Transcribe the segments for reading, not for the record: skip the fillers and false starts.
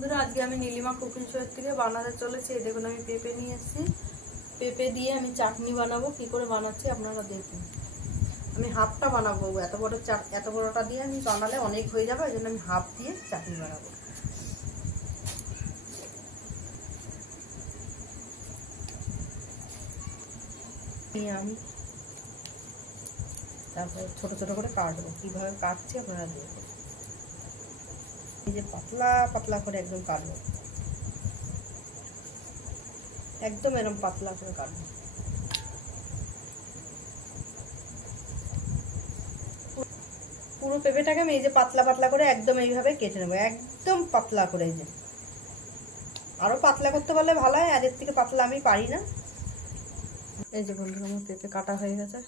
বন্ধুরা আজকে আমি নীলিমা কুকিং শো থেকে বানাতে চলেছি। এই দেখুন আমি পেঁপে নিয়ে এসেছি। পেঁপে দিয়ে আমি চাটনি বানাবো। কি করে বানাচ্ছি আপনারা দেখুন। আমি হাফটা বানাবো, এত বড়টা দিয়ে আমি বানালে অনেক হয়ে যাবে, ওই জন্য আমি হাফ দিয়ে চাটনি বানাবো। আমি তারপর ছোট ছোট করে কাটবো। কিভাবে কাটছি আপনারা দেখুন। এই যে পাতলা পাতলা করে একদম কাটবো, একদম এরকম পাতলা করে কাটবো। পুরো পেঁপেটাকে আমি এই যে পাতলা পাতলা করে একদম এইভাবে কেটে নেবো, একদম পাতলা করে। এই যে আরো পাতলা করতে পারলে ভালো হয়, আর এর থেকে পাতলা আমি পারি না। এই যে বন্ধুরা আমার পেঁপে কাটা হয়ে গেছে।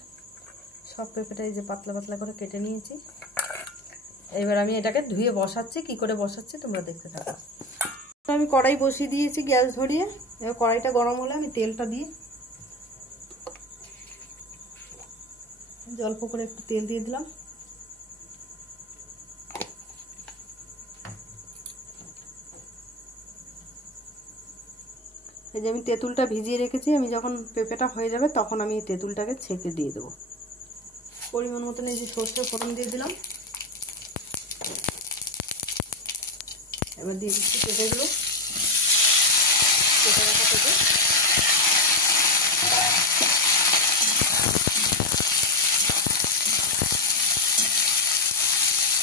সব পেঁপেটা এই যে পাতলা পাতলা করে কেটে নিয়েছি। এবার আমি এটাকে ধুয়ে বসাচ্ছি। কি করে বসাচ্ছি তোমরা দেখতে থাকো। আমি কড়াই বসিয়ে দিয়েছি গ্যাস ধরিয়ে। এবার কড়াইটা গরম হলে আমি তেলটা দিয়ে অল্প করে একটু তেল দিয়ে দিলাম। এই যে আমি তেঁতুলটা ভিজিয়ে রেখেছি, আমি যখন পেঁপেটা হয়ে যাবে তখন আমি এই তেঁতুলটাকে ছেঁকে দিয়ে দেবো। পরিমাণ মতন এই যে সর্ষে ফোড়ন দিয়ে দিলাম। এবার দিয়ে দিচ্ছি পেঁপেগুলো, কেটে রাখা পেঁপে।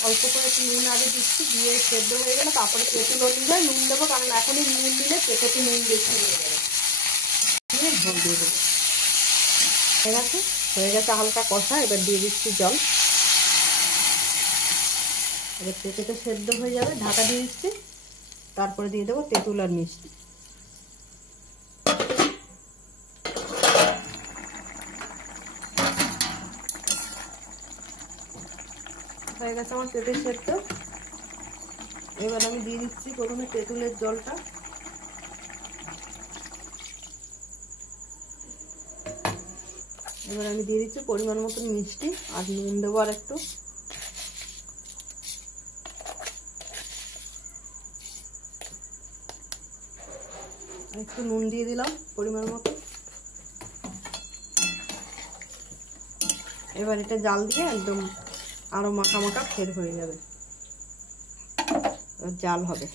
অল্প করে একটু নুন আগে দিচ্ছি, দিয়ে সেদ্ধ হয়ে গেলে তারপরে তেঁতুল দিলে নুন দেবো, কারণ এখনই নুন দিলে পেঁপেতে নুন বেশি হয়ে যাবে। দিয়ে ঝোল দিয়ে দেবো। হয়ে গেছে হালকা কষা। এবার দিয়ে দিচ্ছি জল। এবার পেঁপেটা সেদ্ধ হয়ে যাবে, ঢাকা দিয়ে দিচ্ছি। তারপরে দিয়ে দেবো তেঁতুল আর মিষ্টি। হয়ে গেছে আমার পেঁপে সেদ্ধ। এবার আমি দিয়ে দিচ্ছি প্রথমে তেঁতুলের জলটা। এবার আমি দিয়ে দিচ্ছি পরিমাণ মতন মিষ্টি, আর নুন দেবো আর একটু। একটু নুন দিয়ে দিলাম পরিমাণ মতো। এবার এটা জাল দিয়ে একদম আরো মাখা মাখা ফের হয়ে যাবে, জাল হবে।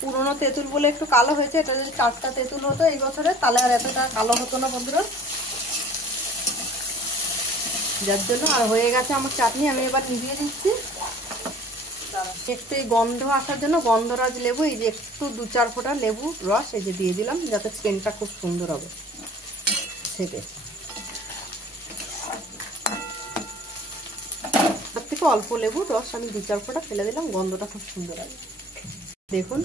পুরোনো তেঁতুল বলে একটু কালো হয়েছে। এটা যদি 4টা তেঁতুল হতো এই বছরে তাহলে আর এতটা কালো হতো না বন্ধুরা, যার জন্য। আর হয়ে গেছে আমার চাটনি। আমি এবার নিভিয়ে দিচ্ছি। একটু এই গন্ধ আসার জন্য গন্ধরাজ লেবু, এই যে একটু 2-4 ফোঁটা লেবু রস এই যে দিয়ে দিলাম, যাতে স্মেলটা খুব সুন্দর হবে থেকে। তার থেকে অল্প লেবু রস আমি 2-4 ফোঁটা ফেলে দিলাম, গন্ধটা খুব সুন্দর হবে। দেখুন,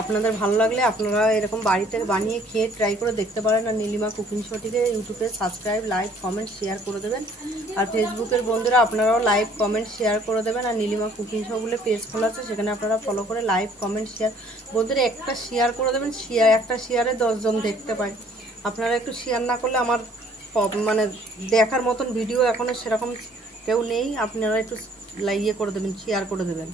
আপনাদের ভালো লাগলে আপনারা এরকম বাড়িতে বানিয়ে খেয়ে ট্রাই করে দেখতে পারেন। আর নীলিমা কুকিং শোটিকে ইউটিউবে সাবস্ক্রাইব, লাইক, কমেন্ট, শেয়ার করে দেবেন। আর ফেসবুকের বন্ধুরা আপনারাও লাইক, কমেন্ট, শেয়ার করে দেবেন। আর নীলিমা কুকিং শো বলে পেজ খোলা আছে, সেখানে আপনারা ফলো করে লাইক, কমেন্ট, শেয়ার বন্ধুরা একটা শেয়ার করে দেবেন। একটা শেয়ারে 10 জন দেখতে পায়। আপনারা একটু শেয়ার না করলে আমার মানে দেখার মতন ভিডিও এখনো সেরকম কেউ নেই। আপনারা একটু ইয়ে করে দেবেন, শেয়ার করে দেবেন।